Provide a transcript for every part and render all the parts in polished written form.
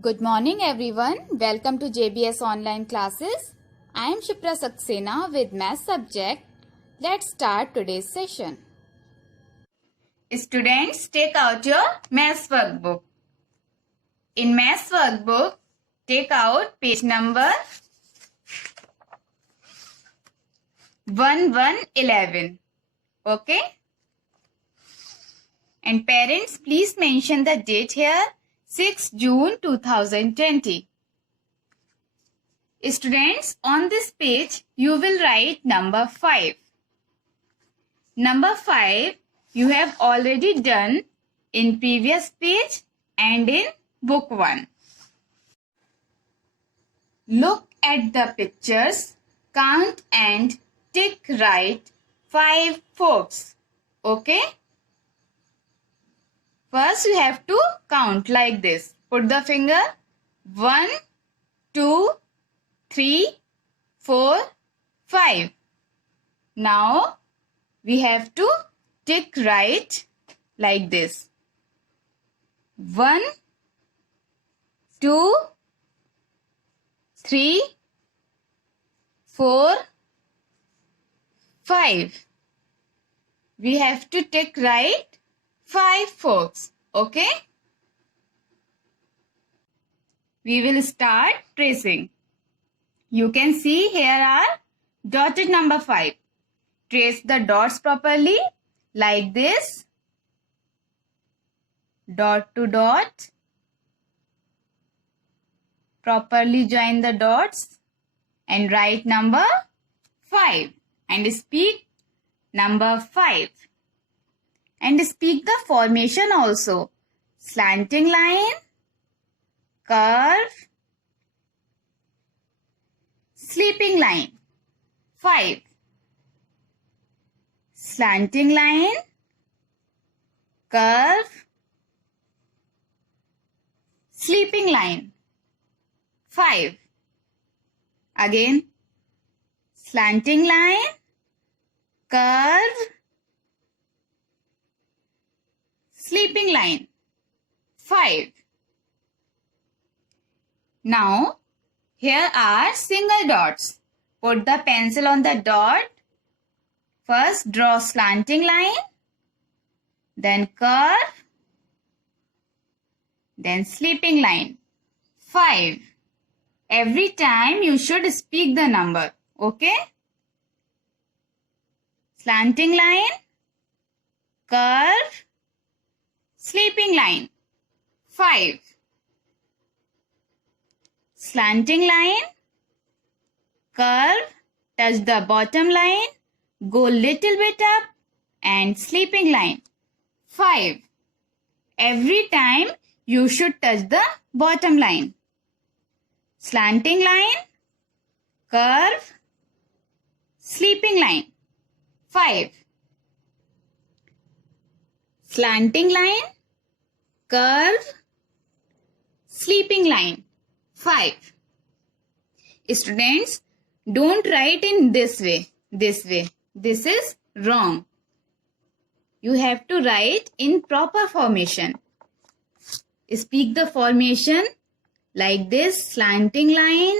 Good morning everyone. Welcome to JBS online classes. I am Shipra Saxena with math subject. Let's start today's session. Students, take out your maths workbook. In maths workbook, take out page number 1111. Okay? And parents, please mention the date here. 6 June 2020. Students, on this page, you will write number 5. Number 5, you have already done in previous page and in book 1. Look at the pictures, count and tick right 5 forks. Okay? First, you have to count like this. Put the finger 1, 2, 3, 4, 5. Now, we have to tick right like this. 1, 2, 3, 4, 5. We have to tick right 5 forks. Okay? We will start tracing. You can see here are dotted number 5. Trace the dots properly like this. Dot to dot. Properly join the dots and write number 5 and speak number 5. And speak the formation also. Slanting line, curve, sleeping line. 5. Slanting line, curve, sleeping line. 5. Again, slanting line, curve, sleeping line. 5. Now, here are single dots. Put the pencil on the dot. First, draw slanting line, then curve, then sleeping line. 5. Every time you should speak the number. Okay? Slanting line, curve, sleeping line. 5. Slanting line, curve, touch the bottom line, go little bit up and sleeping line. 5. Every time you should touch the bottom line. Slanting line, curve, sleeping line. 5. Slanting line, curve, sleeping line. 5. Students, don't write in this way. This is wrong. You have to write in proper formation. Speak the formation like this. Slanting line,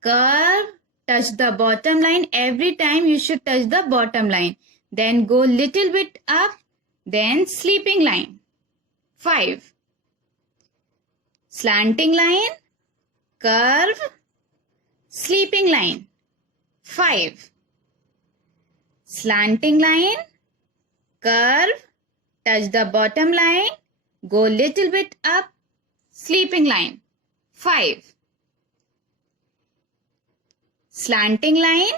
curve, touch the bottom line. Every time you should touch the bottom line. Then go little bit up. Then sleeping line. 5. Slanting line, curve, sleeping line. 5. Slanting line, curve, touch the bottom line, go little bit up, sleeping line. 5. Slanting line,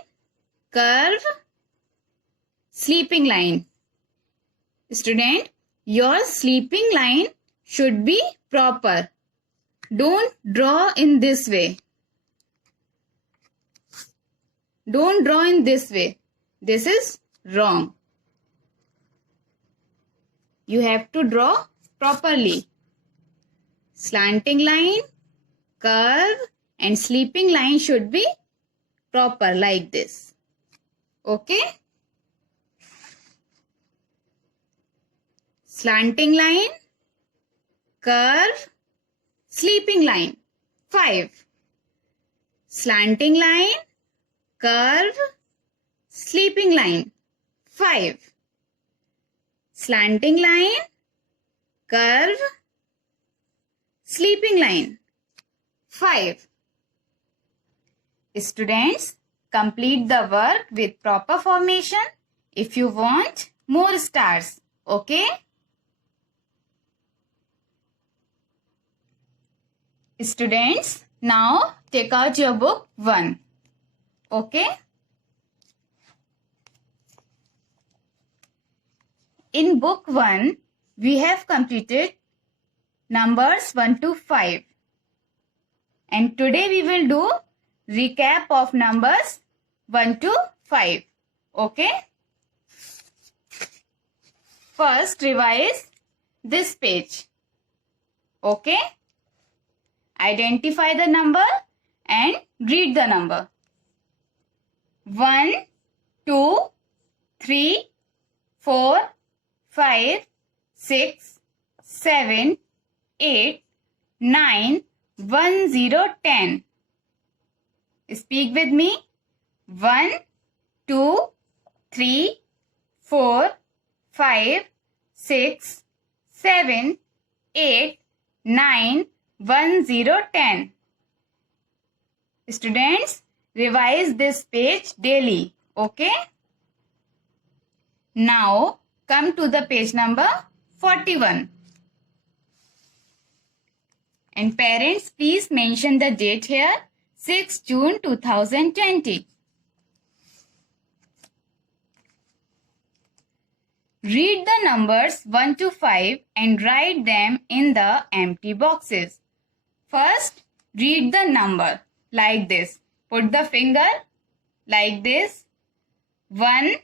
curve, sleeping line. Student, your sleeping line should be proper. Don't draw in this way. Don't draw in this way. This is wrong. You have to draw properly. Slanting line, curve and sleeping line should be proper like this. Okay? Slanting line, curve, sleeping line, 5. Slanting line, curve, sleeping line, 5. Slanting line, curve, sleeping line, 5. Students, complete the work with proper formation if you want more stars. Okay? Students, now take out your book 1. Okay? In book 1, we have completed numbers 1 to 5. And today we will do recap of numbers 1 to 5. Okay? First, revise this page. Okay? Identify the number and read the number. 1, 2, 3, 4, 5, 6, 7, 8, 9, 1, 0, 10. Speak with me. 1, 2, 3, 4, 5, 6, 7, 8, 9, 1, 0, 10. Students, revise this page daily. Okay? Now, come to the page number 41. And parents, please mention the date here, 6 June 2020. Read the numbers 1 to 5 and write them in the empty boxes. First, read the number like this. Put the finger like this. 1,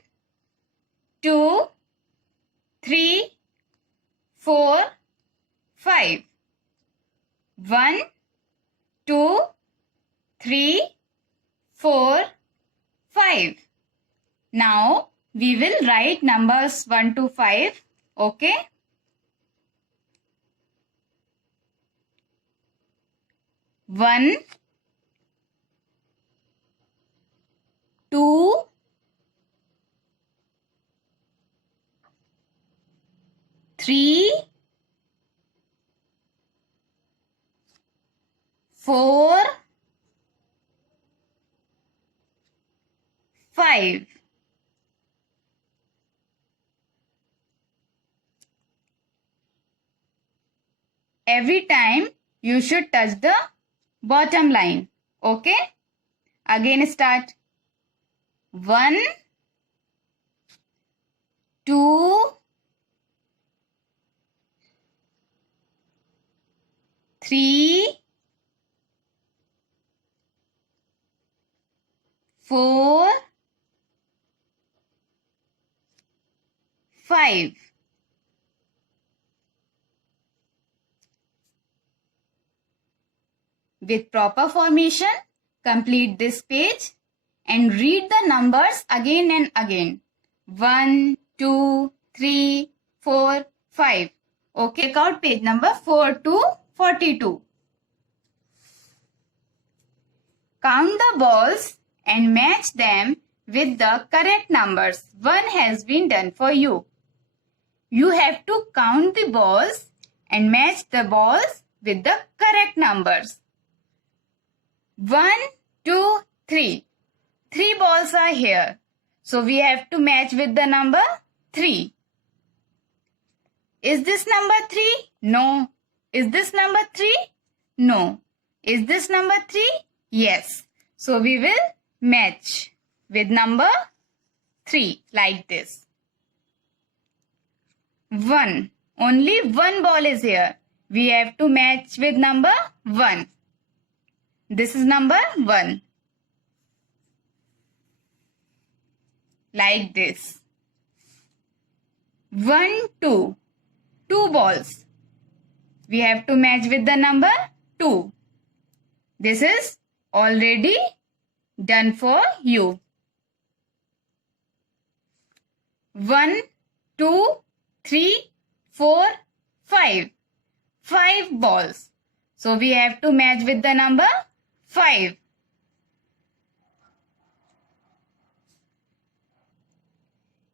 2, 3, 4, 5. 1, 2, 3, 4, 5. Now, we will write numbers 1 to 5. Okay? One, 2, 3, 4, 5. Every time you should touch the bottom line. Okay? Again start. 1, 2, 3, 4, 5. With proper formation, complete this page and read the numbers again and again. 1, 2, 3, 4, 5. Okay, check out page number 4 to 42. Count the balls and match them with the correct numbers. 1 has been done for you. You have to count the balls and match the balls with the correct numbers. 1, 2, 3. 3 balls are here. So we have to match with the number 3. Is this number 3? No. Is this number 3? No. Is this number 3? Yes. So we will match with number 3 like this. 1. Only one ball is here. We have to match with number 1. This is number 1. Like this. 1, 2. 2 balls. We have to match with the number 2. This is already done for you. 1, 2, 3, 4, 5. 5 balls. So we have to match with the number 5.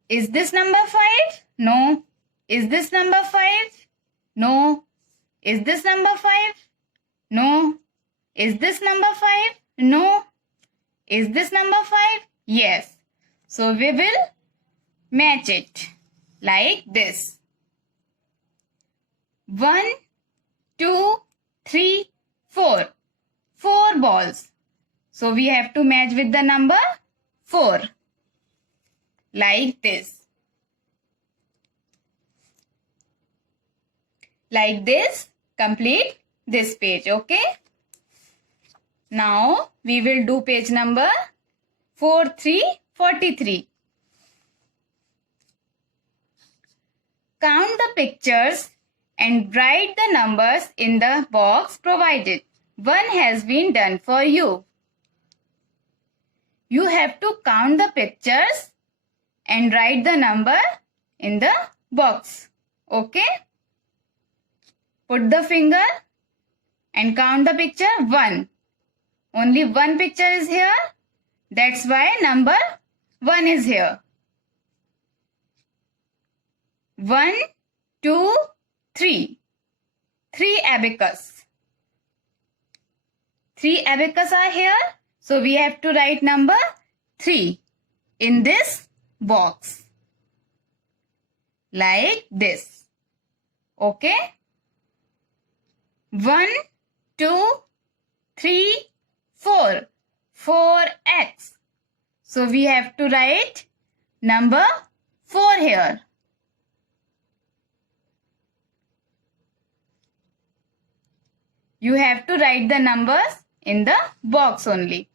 Is this number 5? No. Is this number 5? No. Is this number 5? No. Is this number 5? No. Is this number 5? Yes. So we will match it like this. 1, 2, 3, 4. 4 balls. So we have to match with the number 4. Like this. Like this, complete this page, okay? Now, we will do page number 4343. Count the pictures and write the numbers in the box provided. One has been done for you. You have to count the pictures and write the number in the box. Okay? Put the finger and count the picture 1. Only one picture is here. That's why number 1 is here. 1, 2, 3. 3 abacus. 3 abacus are here. So we have to write number 3 in this box. Like this. Okay? 1, 2, 3, 4. 4x. So we have to write number 4 here. You have to write the numbers in the box only.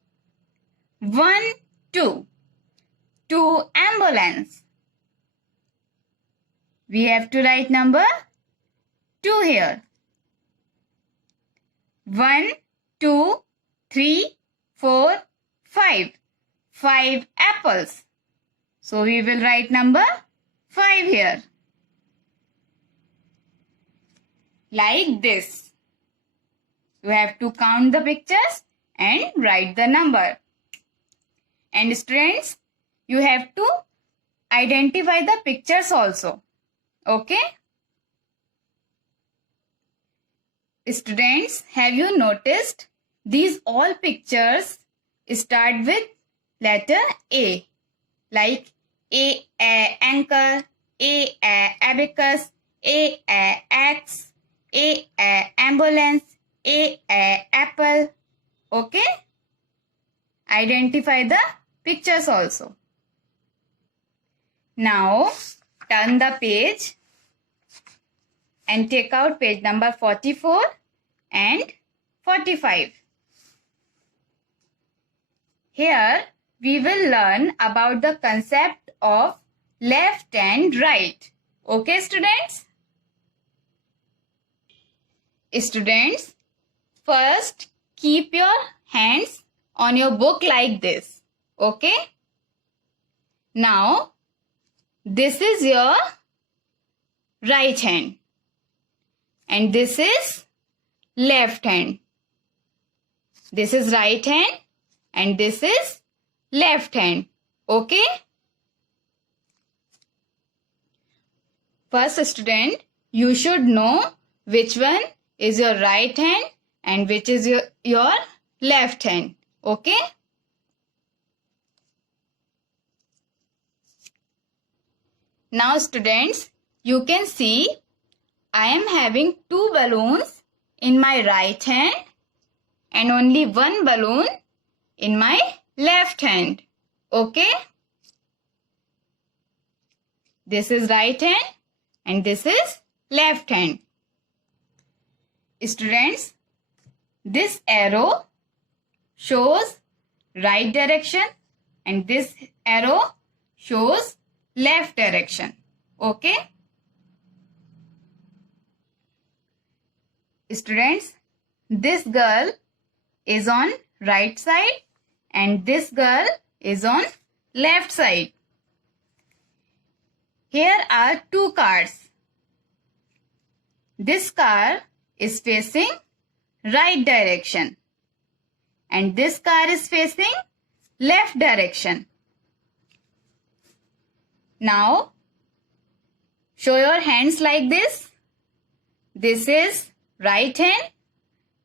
1, 2. 2 ambulance. We have to write number 2 here. 1, 2, 3, 4, 5. 5 apples. So we will write number 5 here. Like this. You have to count the pictures and write the number. And students, you have to identify the pictures also. Okay? Students, have you noticed these all pictures start with letter A, like A anchor, A abacus, A axe, A ambulance, A apple. Okay? Identify the pictures also. Now, turn the page and take out page number 44 and 45. Here, we will learn about the concept of left and right. Okay, students? Students, first keep your hands on your book like this. Okay? Now, this is your right hand. And this is left hand. This is right hand and this is left hand. Okay? First, student, you should know which one is your right hand and which is your left hand. Okay? Now, students, you can see I am having 2 balloons in my right hand and only 1 balloon in my left hand. Okay? This is right hand and this is left hand. Students, this arrow shows right direction and this arrow shows left direction. Okay? Students, this girl is on right side and this girl is on left side. Here are 2 cars. This car is facing right direction. And this car is facing left direction. Now, show your hands like this. This is right hand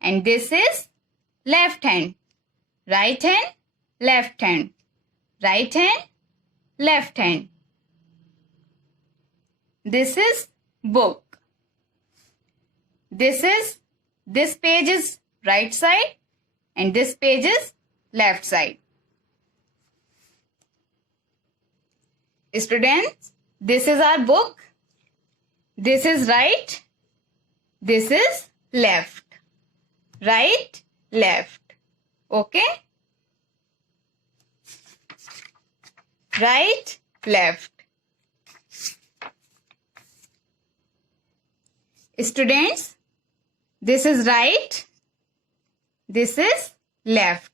and this is left hand. Right hand, left hand. Right hand, left hand. This is book. This page is right side and this page is left side. Students, this is our book. This is right. This is left. Right, left. Okay? Right, left. Students, this is right. This is left.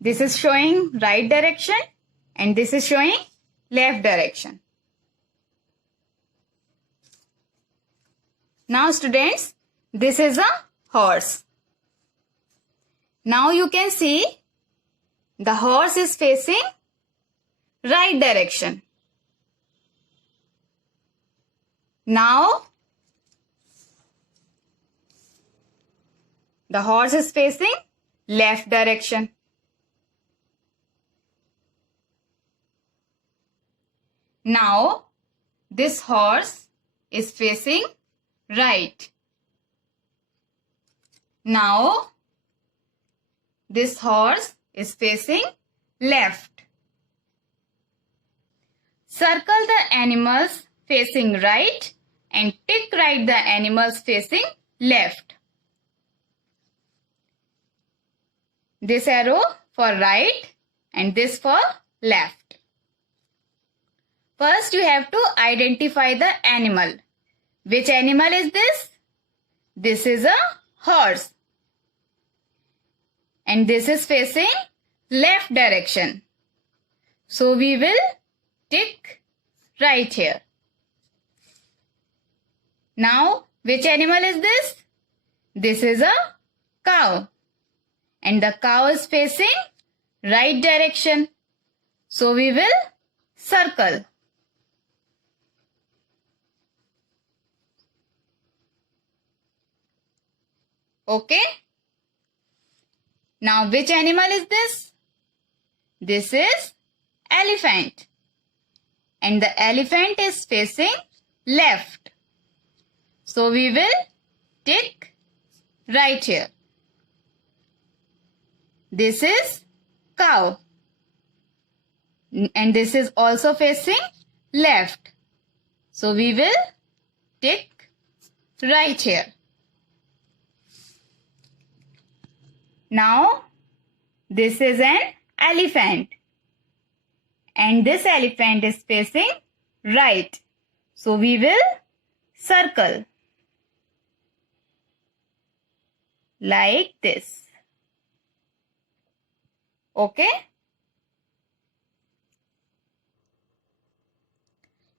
This is showing right direction and this is showing left direction. Now students, this is a horse. Now you can see the horse is facing right direction. Now the horse is facing left direction. Now this horse is facing right. Now this horse is facing left. Circle the animals facing right and tick right the animals facing left. This arrow for right and this for left. First you have to identify the animal. Which animal is this? This is a horse. And this is facing left direction. So we will tick right here. Now, which animal is this? This is a cow. And the cow is facing right direction. So we will circle. Okay? Now, which animal is this? This is elephant. And the elephant is facing left. So we will tick right here. This is cow. And this is also facing left. So we will tick right here. Now, this is an elephant. And this elephant is facing right. So we will circle. Like this. Okay?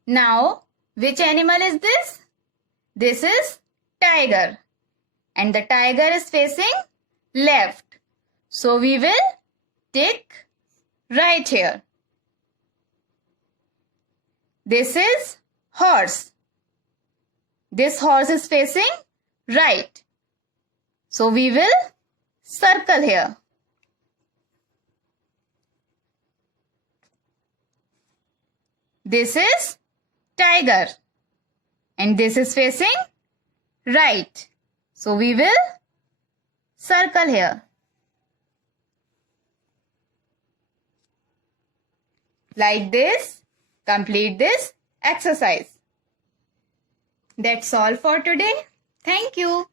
Now, which animal is this? This is tiger. And the tiger is facing left. So we will tick right here. This is horse. This horse is facing right. So we will circle here. This is tiger. And this is facing right. So we will circle here. Like this, complete this exercise. That's all for today. Thank you.